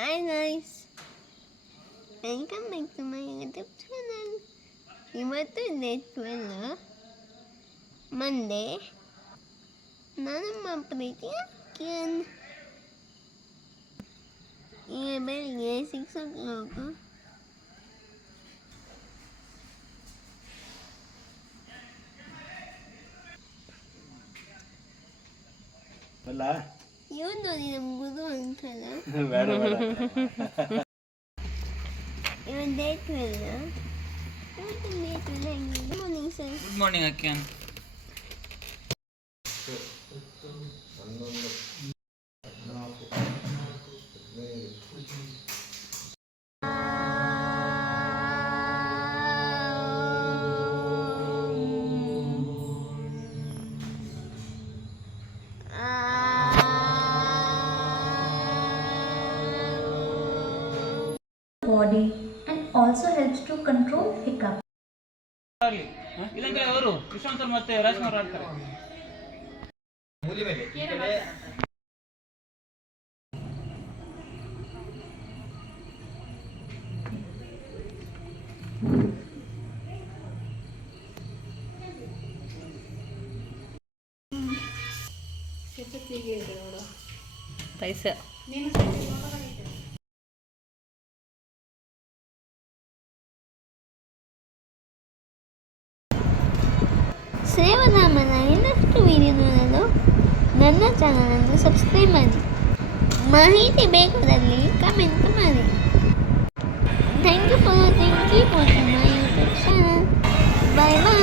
Hi guys! Welcome back to my YouTube channel. ಇವತ್ತು date 12 Monday. ನಾನು ನಮ್ಮ ಪ್ರೀತಿಯ ಕಿರಣ್. ಈಗ ಬೆಳಿಗ್ಗೆ 6 o'clock. ಅಲ್ಲ ಇವನು ನೋಡಿ ನಮ್ಮ ಗುರು ಅಂತಲ್ಲ. ಬೇಡ ಬೇಡ ಇವನ್ ಡೇಟ್ 12. ಇವತ್ತು ಡೇಟ್ 12 ಹೆಂಗಿದೆ? Morning sir. ಗುಡ್ ಮಾರ್ನಿಂಗ್ ಅಕ್ಕಿಯನ್. body and also helps to control hiccup. ಇಲ್ಲಂದ್ರೆ ಅವರು ವಿಶ್ವಾಂತ ಮತ್ತೆ ರಾಜ್ಕುಮಾರ್ ಆಡ್ತಾರೆ. ಪೈಸೆ ಸೇವನಾಮನ ಇನ್ನಷ್ಟು ವಿಡಿಯೋ ನೋಡಲು ನನ್ನ ಚಾನಲನ್ನು ಸಬ್ಸ್ಕ್ರೈಬ್ ಮಾಡಿ. ಮಾಹಿತಿ ಬೇಕಾದಲ್ಲಿ ಕಮೆಂಟ್ ಮಾಡಿ. Thank you for watching. Keep watching my YouTube channel. Bye bye.